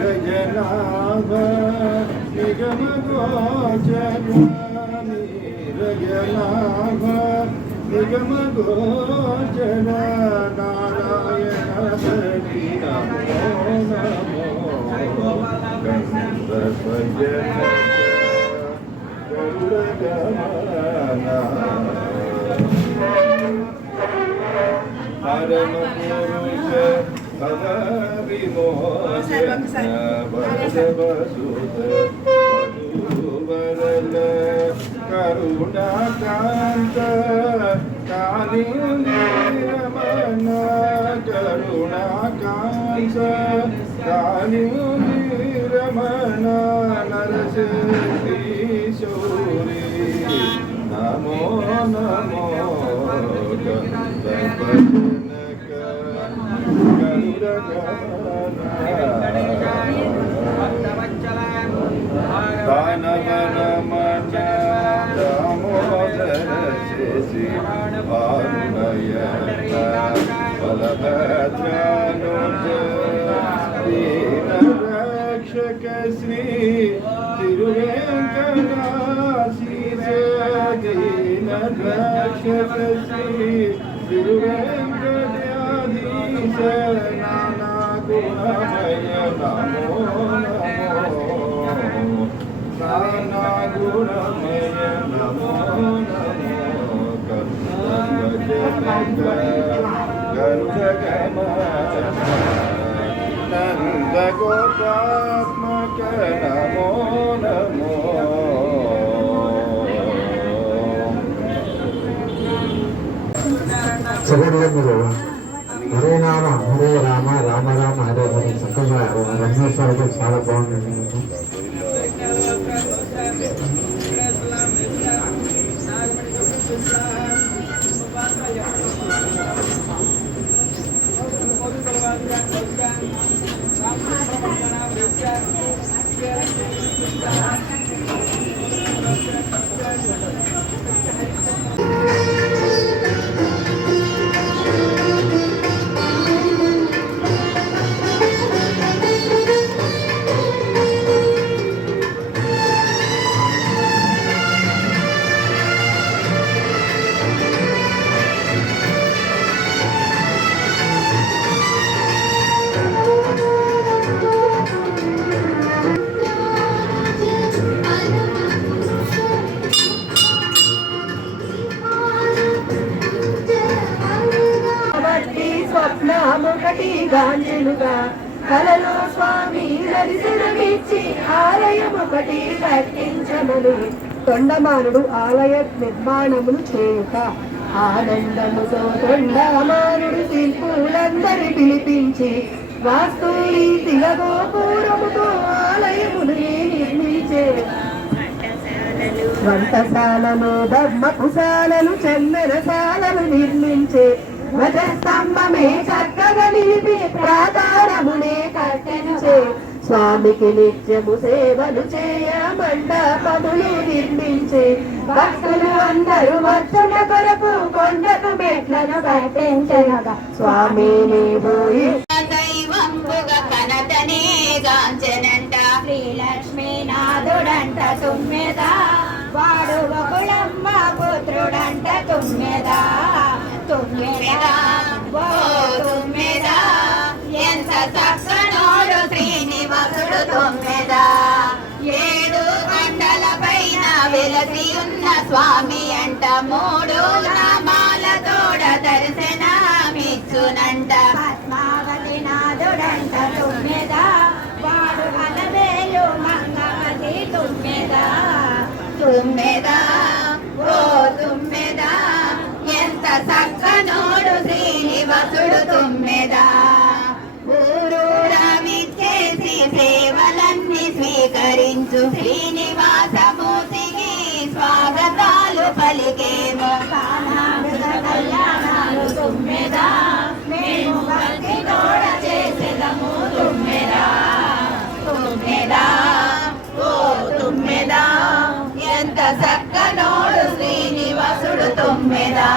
నీరజనాభ నిగమ గోచర నీరజనాభ నిగమ గోచర నారాయణ నమో నమో പരമപുരുഷ പദവിമോചന വരദവസുതൂവരന കരുണാകാന്ത കാലിമന കരുണാകാന്ത കാലി రక్షక శ్రీ తిరువేంకటాధీశ నానా గుణమయ నమో నమో నానా గుణమయ నమో సెకండ్లో మీరు హరే రామ హరే రామ రామ రామ హరే హరే చక్కగా రమేశ్వరుడు చాలా బాగుందండి తొండమానుడు ఆలయ నిర్మాణమును చేయుట. ఆనందముతో తొండమానుడు శిల్పులందరి పిలిపించి వాస్తు గోపురముతో ఆలయమును నిర్మించే. వంటశాలను ధర్మకుశాలను చందనశాలను నిర్మించే. ధ్వజస్తంభమే చక్కగా నిలిపి ప్రాకారమునే కట్టించే స్వామికి నిత్యము సేవలు చేయ మండపములు నిర్మించే భక్తులు అందరూ వచ్చుట కొరకు కొండకు మెట్లను కట్టించగా. స్వామి నీవు దైవంబుగ కనతనే గాంచనంట. శ్రీలక్ష్మీనాథుడంట తుమ్మెద. వాడు బకుళమ్మ పుత్రుడంట తుమ్మెద. తుమ్మెద ఓ తుమ్మెద. ఎంత చక్కనోడు శ్రీనివాసుడు తుమ్మెద ఏడు కొండల పైన వెలసి ఉన్న స్వామి అంట మూడు నామాల తోడ దర్శనమిచ్చునంట. పద్మావతి నాదుడంట తుమ్మెద. వాడు అలవేలు మంగవతి తుమ్మెద. తుమ్మెద ఓ తుమ్మెద. ఎంత చక్కనోడు శ్రీనివాసుడు తుమ్మెద. నీకేమో కానాడుత కళ్యాణాలు తుమ్మెదా మేము ఓ తుమ్మెదా ఎంత చక్కనోడు శ్రీనివాసుడు తుమ్మెదా.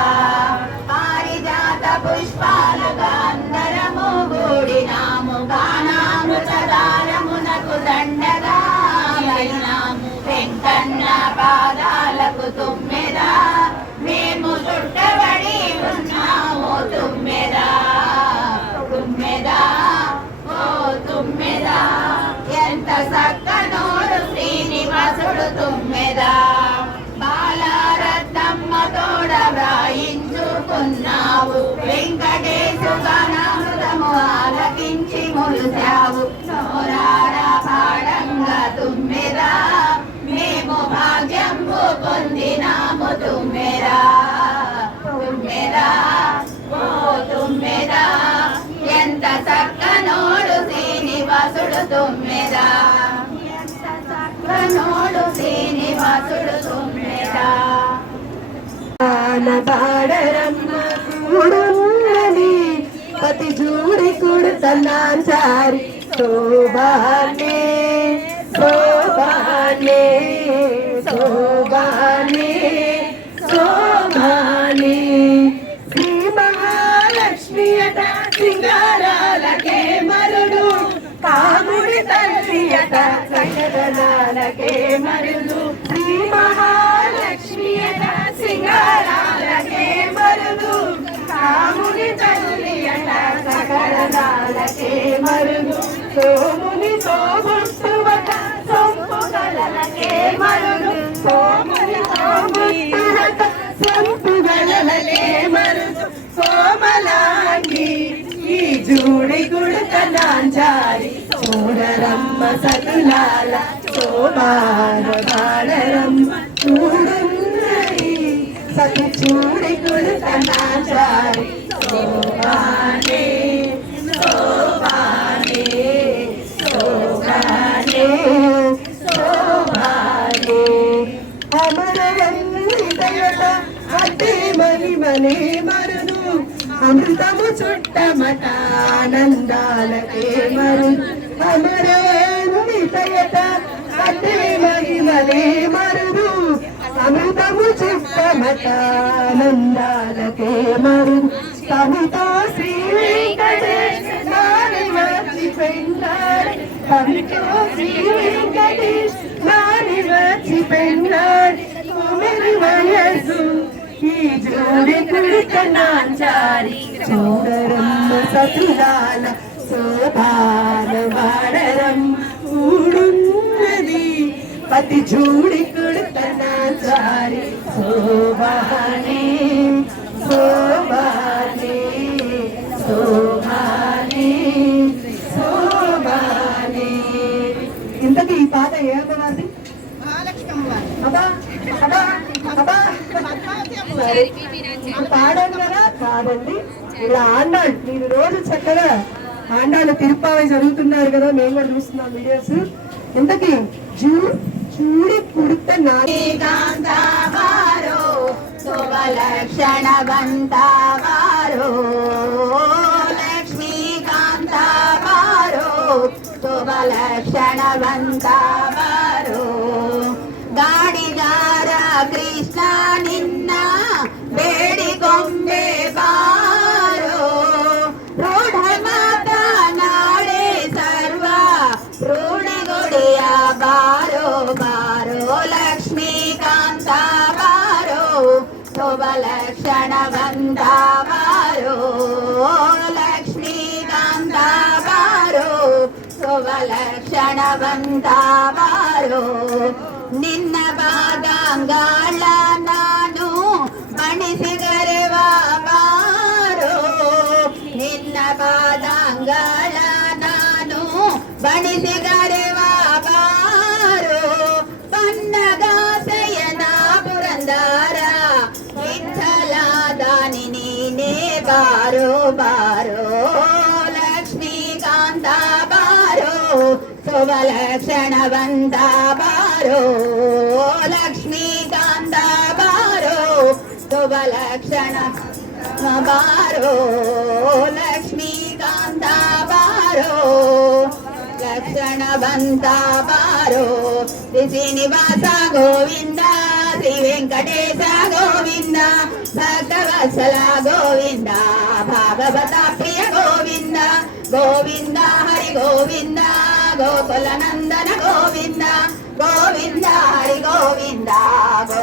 మురిసావు వెంకటేశుగానామృతము ఆలకించి మురిసావు నోరాడా పాడంగా తుమ్మెరా. మేము భాగ్యంబు పొందినాము తుమ్మెరా. తుమ్మెరా ఓ తుమ్మెరా. ఎంత చక్కనోడు శ్రీనివాసుడు తుమ్మెరా. ఎంత శ్రీనివాసుడు తుమ్మెరా. బాడరమ్మ కుడుతన్నాచారి శోభానే శోభానే శోభానే శోభానే శ్రీ మహాలక్ష్మి అట సింగారాలకే మరుడు కాముడి తండ్రి అట సంగతనాలకే మరుడు శ్రీ మహాలక్ష్మి అట సింగారాలకే సోముని సోముని సొంపు గలలకే మరుడు. సోముని సోముత్తువత సొంపు గలలకే మరుడు. కోమలాంగి ఈ జూడి గుడత నాంజారి చూడరమ్మ సతులాల శోభాన బాడరమ్మ చూడున్నది. సతి చూడి గుడత నాంజారి సోమానే మహిమనే మరుదు అమృతము చుట్టమట ఆనందాలకే మరు అమరవన్నితయట అదే మహిమనే మరుదు అమృతము చుట్టమట ఆనందాలకే మరు తమితో శ్రీ వెంకటేశ్వర ചോരമ്മ സതുദാന സോപാന. വാടരം കൂടുന്നതി പതി ചൂടിക്കൊടുത്ത നാൻ ചാരി పాడాను కదా కాదండి ఇలా ఆండాళ్ళు మీరు రోజు చక్కగా ఆండాలు తిరుపావై జరుగుతున్నారు కదా మేము కూడా చూస్తున్నాం వీడియోస్ ఇంతకీ జూ చూడి పుడిత నా కాంతావారో శుభలక్షణవంతావారో లక్ష్మీకాంతావారో శుభలక్షణవంతావారో. ಕೃಷ್ಣ ನಿನ್ನ ಬೇಡಿಕೊಂಬೆ ಬಾರೋ ಪ್ರೌಢ ಮಾತನಾಡೆ ಸರ್ವ ಪ್ರೂಢಗುಡಿಯ ಬಾರೋ ಬಾರೋ ಲಕ್ಷ್ಮೀಕಾಂತ ಬಾರೋ ಶುಭ ಲಕ್ಷಣ ಬಂದ ಬಾರೋ ಲಕ್ಷ್ಮೀಕಾಂತ ಬಾರೋ ಶುಭ ಲಕ್ಷಣ ಬಂದ ಬಾರೋ ಪಾದಾಂಗಾಳ ನಾನು ಬಣಿಸಿಗರೆವ ಬಾರೋ ನಿನ್ನ ಪಾದಾಂಗಾಳ ನಾನು ಬಣಿಸಿಗರೆವ ಬಾರೋ ಪನ್ನಗಾಸಯನ ಪುರಂದಾರ ವಿಠಲಾದಾನಿ ನೀನೇ ಬಾರೋ ಬಾರೋ ಲಕ್ಷ್ಮೀಕಾಂತ ಬಾರೋ ಶುಭಲಕ್ಷಣವಂತ ಬಾರೋ శోభలక్షణ బారో లక్ష్మీకాంత బారో లక్షణవంత బారో శ్రీ శ్రీనివాస గోవింద శ్రీ వెంకటేశ గోవింద భక్తవత్సల గోవింద భాగవత ప్రియ గోవింద గోవింద హరి గోవింద గోకుల నందన గోవింద గోవింద హరి గోవింద గో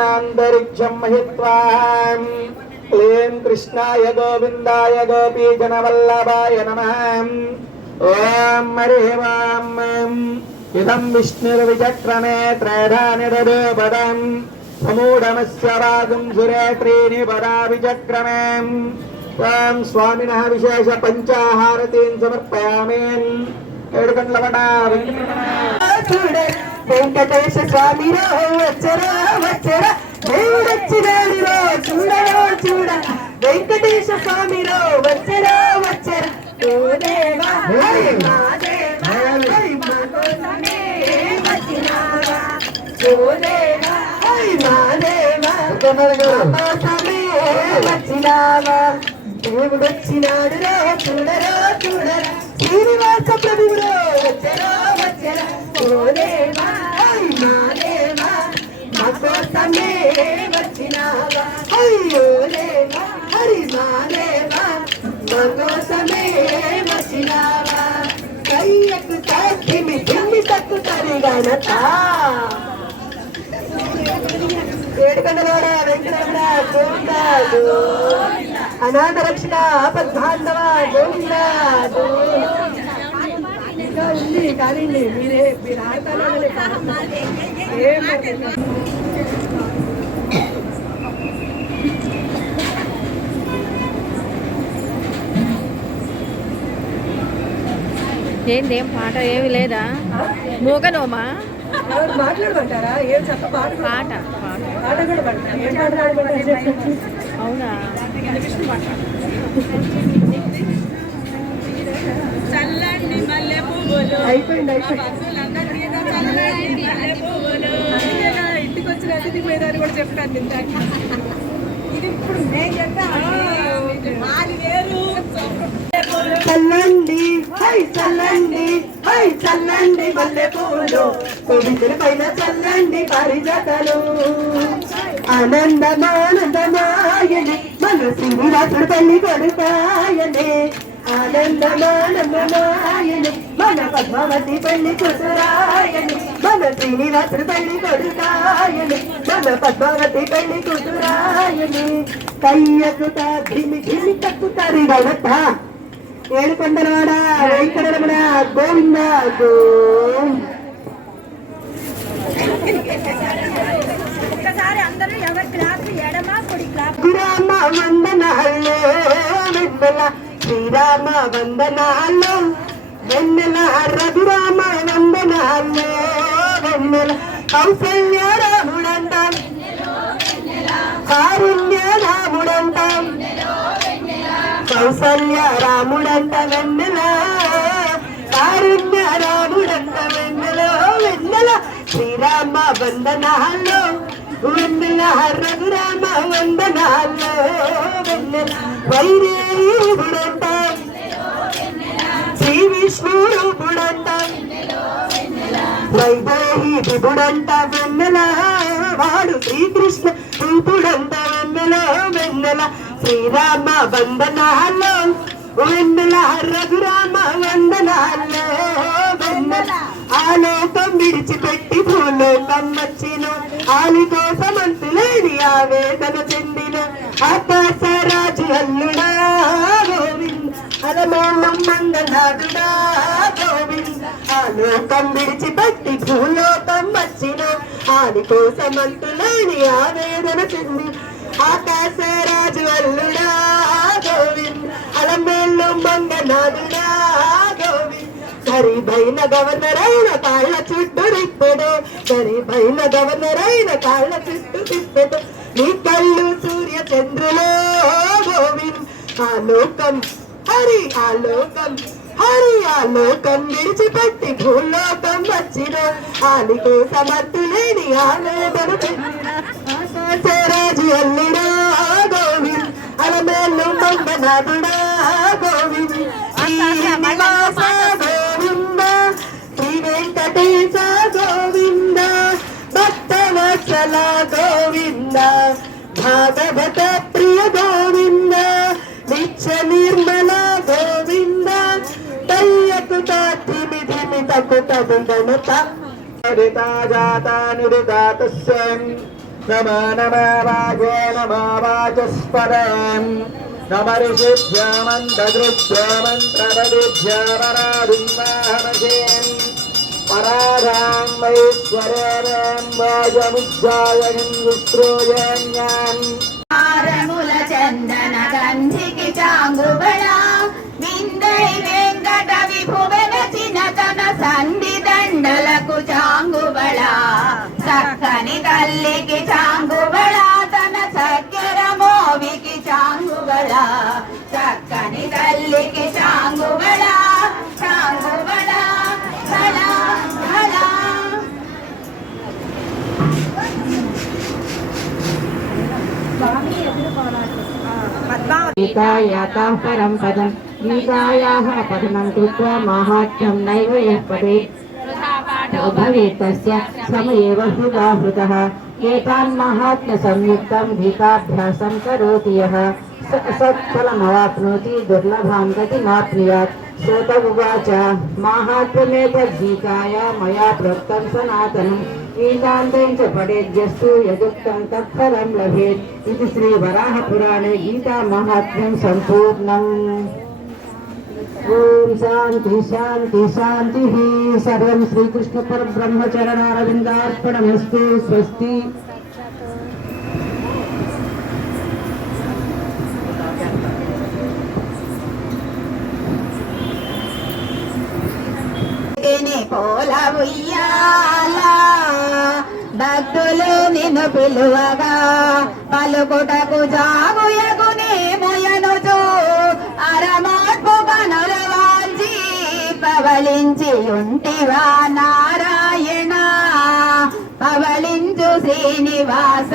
గోవింద మహిత్వా. క్లీం కృష్ణాయ గోవిందాయ గోపీజనవల్లభాయ నమ. ఓం హరి ఓం ఇదం విష్ణుర్విచక్రమే త్రైధానిరూపదం సమూఢమస్య రాగం సురేత్రీని పదా విచక్రమే ఓం స్వామిన విశేష పంచాహారతీన్ సమర్పయామి ఏడు గంటల పట వెంకటేశ స్వామి వచ్చరా వచ్చరా దేవుడొచ్చినాడిరో చూడరో చూడ వెంకటేశ స్వామి వచ్చరా వచ్చరా వచ్చినావా ఓ దేవుడొచ్చినాడు రా చూడరా చూడరా. శ్రీనివాస ప్రభువులో వచ్చరా వచ్చరా. ఓ దేవా మా కోసమే వచ్చినావా? అయ్యో హరి మా కోసమే వచ్చినావా? కయ్యకు తక్కు వెంకటరమణ గోవింద. రక్షణ ఆపద్బాంధవ గోవింద. ఇంకా ఉంది కానీ మీరే మీరు ఏంది పాట ఏమి లేదా? మూగనోమా? మాట్లాడమంటారా? ఏం పాట? పాట పాట. కూడా పడతారు? చల్లండి పాట పాడమంటారు ఇంటికి వచ్చిన అతిథి పోయేదాన్ని కూడా చెప్తాను ఇందాక ఇది ఇప్పుడు నేను చల్లండి హై చల్లండి హై చల్లండి మల్లె పూలు. పైన చల్లండి పారిజాతలు. ఆనందమానందమాయని. మన శ్రీనివాసుడు పెళ్ళి కొడుకాయనే ఆనందమానందమాయని మన పద్మావతి పెళ్ళి కూతురాయని. మన శ్రీనివాసుడు పెళ్ళి కొడుకాయని మన పద్మావతి పెళ్ళి కూతురాయని. కయ్యకు ధిమి ధిమి తక్కు తరిగడత ఏడుకొండలవాడ వెంకటరమణ గోవింద గోవింద. అందరూ ఎవరి క్లాస్ ఎడమ శ్రీరామ వందనాల్లో వెన్నెల శ్రీరామ వందనాల్లో వెన్నెల రఘురామ వందనాల్లో వెన్నెల కౌసల్య రాముడంటాం కారుణ్య రాముడంటాం కౌసల్య రాముడంట వెన్నెల కారుణ్య రాముడంట వెన్నెల వెన్నెల శ్రీరామ వందనాల్లో వెన్నెల రఘురామ వందనాలు వెన్నెల. వైరేయుడంట శ్రీ విష్ణురూపుడంట వైదేహి విభుడంట వెన్నెల. వాడు శ్రీకృష్ణ రూపుడంట వెన్నెల వెన్నెల. శ్రీరామ వందనాలు వెన్నెల రఘురామ వందనాలు వెన్నెల. ఆలోకం విడిచిపెట్టి భూలోకం వచ్చిన. ఆలి కోసమంతులేని ఆవేదన చెందిన. ఆకాశ అల్లుడా గోవింద. అలమేళం మంగళాదుడా గోవింద. ఆలోకం విడిచిపెట్టి భూలోకం వచ్చిన. ఆది కోసమంతులేని ఆవేదన చెంది ఆకాశ రాజు అల్లుడా గోవింద్ అలమేళ్ళు మంగనాథుడా గోవింద. గరీబైన గవర్నర్ అయిన కాళ్ళ చుట్టూ తిప్పెడు గరీబైన గవర్నర్ అయిన కాళ్ళ చుట్టూ తిప్పెడు. నీ కళ్ళు సూర్య చంద్రులో గోవింద్ ఆలోకం హరి ఆలోకం హరి ఆలోకం విడిచిపెట్టి భూలోకం వచ్చిన ఆలికే సమర్థులేని ఆవేదన చెందిన ఆకాశరాజు అల్లుడా గోవింద్ అలమేళ్ళు మంగనాథుడా గోవింద్ శ్రీనివాస గోవింద శ్రీ వెంకటేశ గోవింద భక్తవత్సల గోవింద భాగవత ప్రియ గోవింద నిత్య నిర్మల గోవింద తయ్యకు తాత్రిమి ధిమి తకు తగు గణత జాతానుడితాతస్యం नमो नमो वाजे नमो वाचस्पदम् नम ऋषिभ्यो मन्त्रदृभ्यो मन्त्रपदिभ्यो वरादिन्वाहमसेम् पराधां वैश्वरेण वाजमुज्जायनिन्द्रोयण्याम् హారముల చందన గంధికి చాంగుబళ విందై వెంకట విభువెనచిన తన సంధి గుండెలకు చాంగుబళ చక్కని తల్లికి చాంగుబళ తన చక్కెర మోవికి చాంగుబళ చక్కని తల్లికి చాంగుబళ చాంగుబళ బళ బళ గీతాయాతాం పరం పదం గీతాయాः పఠనం కృత్వా మాహాత్మ్యం నైవ యः పఠేत् అభినీతస్య సమయేవ హృదాహృతः ఏతాన్మాహాత్మ్య సంయుక్తం గీతాభ్యాసం కరోతి యః సత్ఫలమవాప్నోతి దుర్లభాం గతి మాప్నుయాత్ శ్రోత ఉవాచ మాహాత్మ్యమేతద్గీతాయ మయా ప్రోక్తం సనాతనం గీతాంతం చ పడేద్యస్తు యదుక్తం తత్ఫలం లభేత్ ఇది శ్రీ వరాహపురాణే గీతామహాత్మ్యం సంపూర్ణం ఓం శాంతి శాంతి శాంతి. సర్వం శ్రీకృష్ణ పరబ్రహ్మచరణారవిందార్పణమస్తు. స్వస్తి. పోల ఉయ్యాల భక్తులు నిన్ను పిలువగా పలుకుటకు జాగుయగు పవళించి ఉంటివా నారాయణ? పవళించు శ్రీనివాస.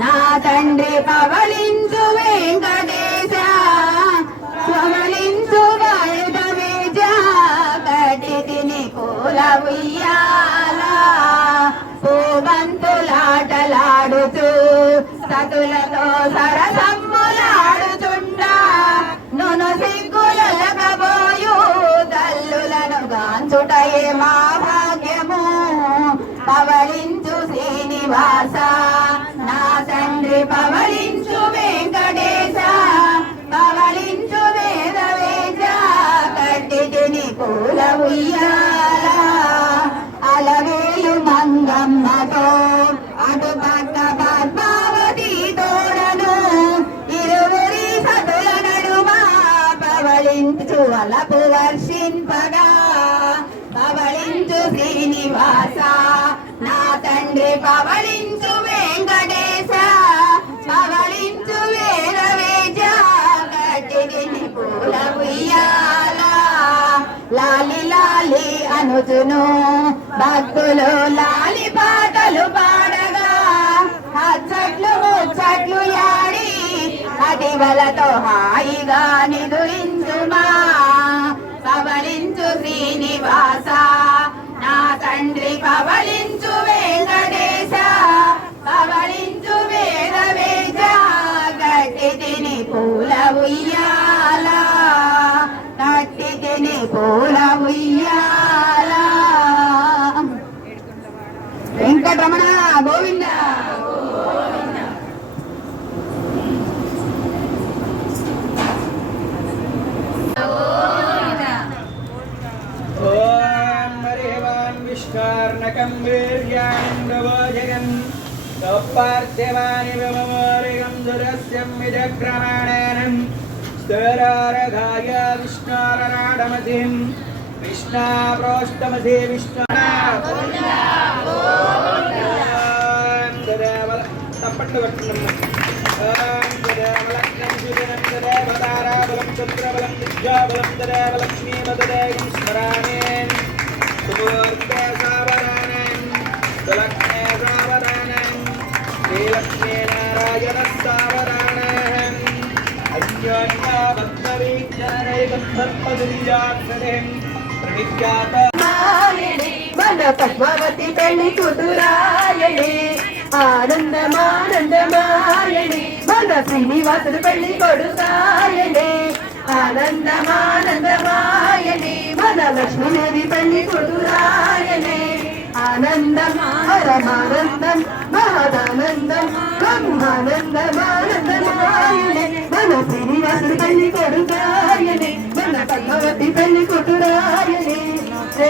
నా తండ్రి పవళించు వెంకటే తండ్రి పవళించు వెంకటేశ పవళించు వేదవేజ కట్టిటిని పూల ఉయ్యాల. అలవేలు మంగమ్మతో అటు పక్క పద్మావతి తోడను ఇరువురి సతుల నడుమ పవళించు అలపు వర్షింపగా. పవళించు శ్రీనివాస నా తండ్రి పవళించు వెంకటే లాలి లాలి అనుజును భక్తులు లాలి పాటలు పాడగా అచ్చట్లు ముచ్చట్లు యాడి అటివలతో హాయిగా నిదురించుమా. పవలించు శ్రీనివాస నా తండ్రి పవలించు వెంకటేశ వేద వేజ గట్టి తిని పూల ఉయ్యా. పూల ఉయ్యాల వెంకటరమణ గోవింద విష్కార్ణకం వీర్యాణిందవోజగన్ గోపార్థ్యవాణి విమోరిగం దురస్యం విజక్రమాణానం విస్తరారఘాయ విష్ణారనాడమధిం విష్ణాప్రోష్టమధే విష్ణు తప్పట్లు పెట్టండి చంద్రబలం విద్యాబలం దరేవలక్ష్మీ మదరేయం స్మరాణేన్ సుమూర్తే సావరాణేన్ సులక్ష్మే సావరాణేన్ శ్రీలక్ష్మీ నారాయణ సావరాణేన్ అన్యోన్య మన పద్మావతి పెళ్ళి కుదురాయణి ఆనందమానందమాయణి మన శ్రీనివాసుడు పెళ్ళి కొడుకాయణి ఆనందమానందమాయణి మన లక్ష్మీదేవి పెళ్ళి కొడురాయణి ఆనందం పరమానందం మహదానందం. బ్రహ్మానందమానందమాయణి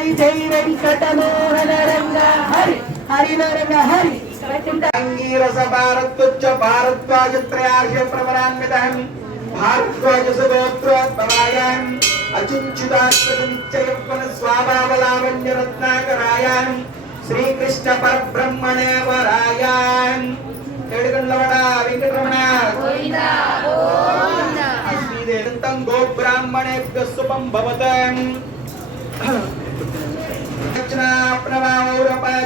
జై జై వెంకటమోహన రంగ. హరి హరి రంగ హరి. అంగీరస భారత్వచ్చ భారద్వాజత్రయార్ష ప్రవరాన్వితం భారద్వాజ సుగోత్రోద్భవాయాం అచుంచుతాత్మనిత్యయవ్వన స్వాభావలావణ్య రత్నాకరాయాం శ్రీకృష్ణ పరబ్రహ్మణే వరాయాం ఏడుగండ్లవడ వెంకటరమణ గోబ్రాహ్మణేభ్య శుభం భవతం.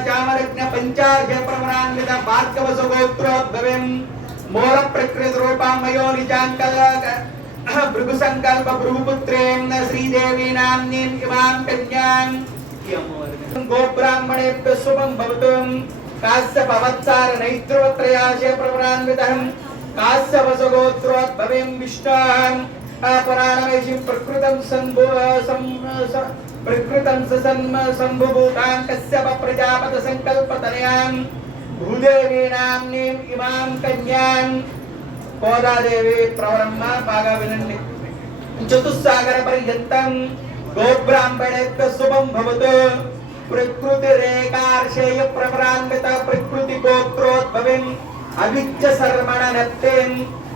చామరజ్ఞ పంచార్య ప్రవరాన్విత భార్గవ సుగోత్రోద్భవం మూల ప్రకృతి రూపామయో నిజాంకల భృగు సంకల్ప భృగుపుత్రేం శ్రీదేవి నామ్నీం ఇమాం కన్యాం గోబ్రాహ్మణేభ్య శుభం భవతు కాశ్య పవత్సార నైత్రోత్రయాశయ ప్రవరాన్వితం కాశ్య వసగోత్రోద్భవం విష్ణాం పురాణమేషిం ప్రకృతం సంభూ సం స- ప్రకృతం సన్మ సంభూతాం ప్రజాపత సంకల్పతనయాం భూదేవీనాంనీం ఇమాం కన్యాం గోదాదేవి ప్రవరమ్మ బాగా వినండి చతుస్సాగర పర్యంతం గోబ్రాహ్మణేభ్య శుభం భవతు ప్రకృతి రేఖార్షేయ ప్రవరాన్విత ప్రకృతి గోత్రోద్భవిం అవిద్య శర్మణ నత్తేం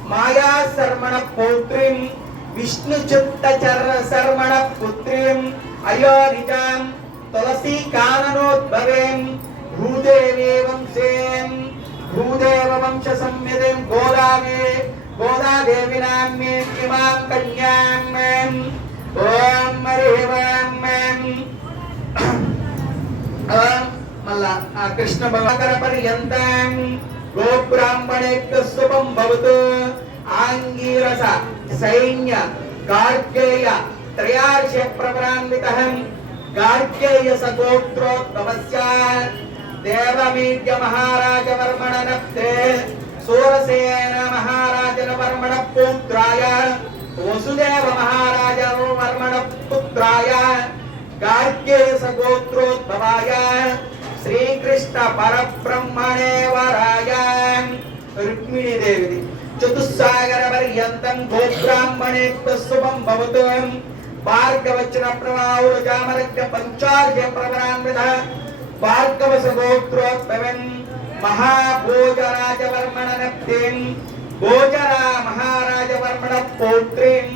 మాయా శర్మణ పౌత్రిం విష్ణు చిత్త చర్ర శర్మణ పుత్రిం అయో నిజాం తులసి కాననోద్భవేం భూదేవీ వంశేం భూదేవ వంశ సంయదేం గోదావే గోదాదేవినాం నామ్యేం ఇమాం కన్యాం మేం ఓం హరి మేం మళ్ళా ఆ కృష్ణ భగవకర పర్యంతం గోబ్రాహ్మణేభ్య శుభం భవతు ఆంగీరస సైన్య కార్కేయ త్రయార్ష ప్రవరాన్వితః గార్గేయ సగోత్రోద్భవస్య దేవమీడ్య మహారాజ వర్మణ నప్తే సూరసేన మహారాజన వర్మణ పుత్రాయ వసుదేవ మహారాజ వర్మణ పుత్రాయ గార్గ్యేయ సగోత్రోద్భవాయ శ్రీకృష్ణ పరబ్రహ్మణే వరాయ. రుక్మిణీ దేవిది చతుస్సాగర పర్యంతం గోబ్రాహ్మణే శుభం భవతు. భార్గవచన ప్రవాహుల జామరజ్ఞ పంచార్య ప్రవరాన్విత భార్గవ సగోత్రోద్భవం మహాభోజరాజవర్మణ నప్తిం భోజరా మహారాజవర్మణ పౌత్రిం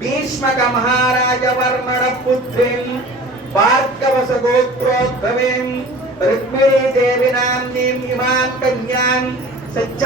భీష్మక మహారాజవర్మణ పుత్రిం భార్గవ సగోత్రోద్భవేం రుక్మిణీ దేవి నామ్నీం ఇమాం కన్యాం సత్య